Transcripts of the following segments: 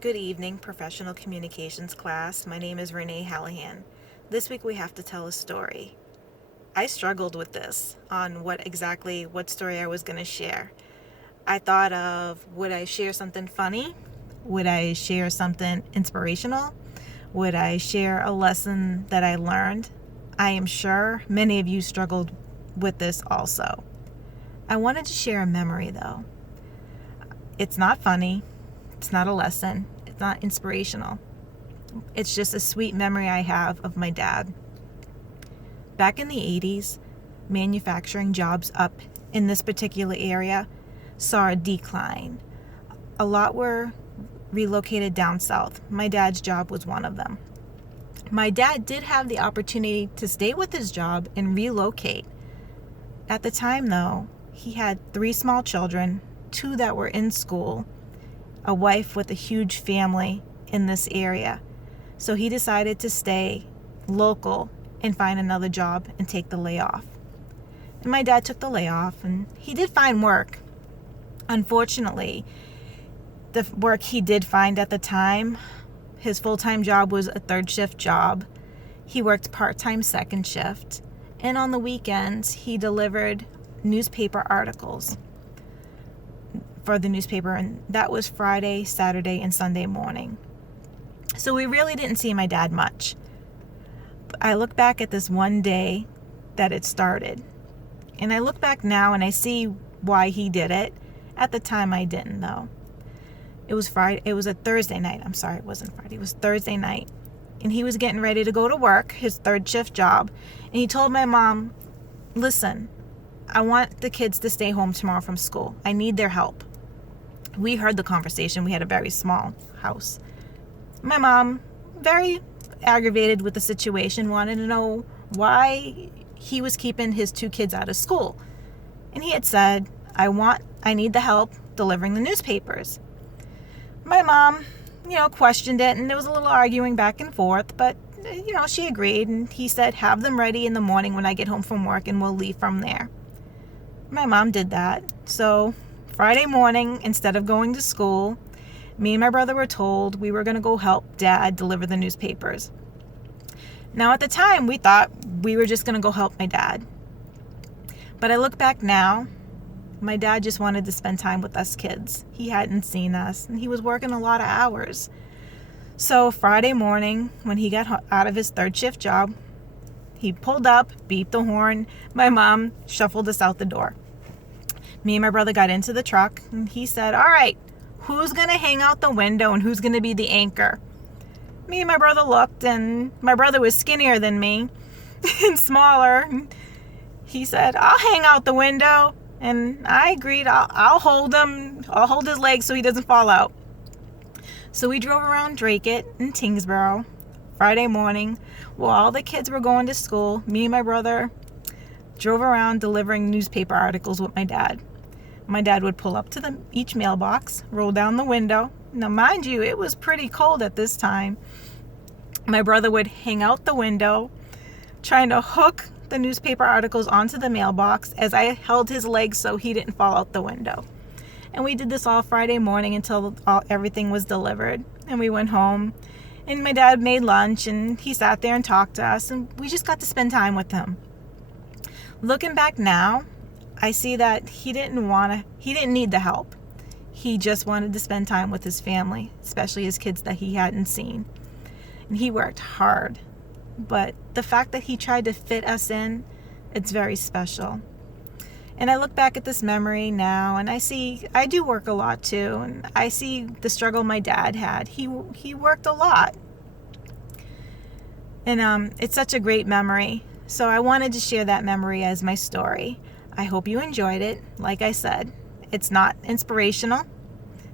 Good evening, professional communications class. My name is Renee Hallahan. This week we have to tell a story. I struggled with this on what story I was going to share. I thought of, would I share something funny? Would I share something inspirational? Would I share a lesson that I learned? I am sure many of you struggled with this also. I wanted to share a memory though. It's not funny. It's not a lesson. It's not inspirational. It's just a sweet memory I have of my dad. Back in the 80s, manufacturing jobs up in this particular area saw a decline. A lot were relocated down south. My dad's job was one of them. My dad did have the opportunity to stay with his job and relocate. At the time, though, he had 3 small children, 2 that were in school, a wife with a huge family in this area. So he decided to stay local and find another job and take the layoff. And my dad took the layoff and he did find work. Unfortunately, the work he did find at the time, his full-time job was a 3rd shift job. He worked part-time 2nd shift. And on the weekends, he delivered newspaper articles for the newspaper, and that was Friday, Saturday, and Sunday morning. So we really didn't see my dad much. I look back at this one day that it started, and I look back now and I see why he did it. At the time I didn't though. It was a Thursday night. I'm sorry, it wasn't Friday. It was Thursday night. And he was getting ready to go to work, his 3rd shift job. And he told my mom, listen, I want the kids to stay home tomorrow from school. I need their help. We heard the conversation. We had a very small house. My mom, very aggravated with the situation, wanted to know why he was keeping his 2 kids out of school. And he had said, I need the help delivering the newspapers. My mom, questioned it, and there was a little arguing back and forth, but, she agreed, and he said, have them ready in the morning when I get home from work, and we'll leave from there. My mom did that. So Friday morning, instead of going to school, me and my brother were told we were going to go help Dad deliver the newspapers. Now, at the time, we thought we were just going to go help my dad. But I look back now, my dad just wanted to spend time with us kids. He hadn't seen us, and he was working a lot of hours. So Friday morning, when he got out of his 3rd shift job, he pulled up, beeped the horn. My mom shuffled us out the door. Me and my brother got into the truck, and he said, all right, who's going to hang out the window and who's going to be the anchor? Me and my brother looked, and my brother was skinnier than me and smaller. He said, I'll hang out the window. And I agreed, I'll hold him. I'll hold his legs so he doesn't fall out. So we drove around Dracut and Tingsboro Friday morning while all the kids were going to school. Me and my brother drove around delivering newspaper articles with my dad. My dad would pull up to each mailbox, roll down the window. Now, mind you, it was pretty cold at this time. My brother would hang out the window, trying to hook the newspaper articles onto the mailbox as I held his legs so he didn't fall out the window. And we did this all Friday morning until everything was delivered. And we went home, and my dad made lunch, and he sat there and talked to us, and we just got to spend time with him. Looking back now, I see that he didn't need the help. He just wanted to spend time with his family, especially his kids that he hadn't seen. And he worked hard. But the fact that he tried to fit us in, it's very special. And I look back at this memory now, and I do work a lot too, and I see the struggle my dad had. He worked a lot. And it's such a great memory. So I wanted to share that memory as my story. I hope you enjoyed it. Like I said, it's not inspirational.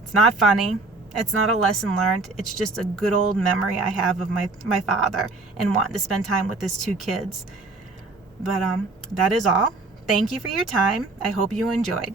It's not funny. It's not a lesson learned. It's just a good old memory I have of my father and wanting to spend time with his 2 kids. But that is all. Thank you for your time. I hope you enjoyed.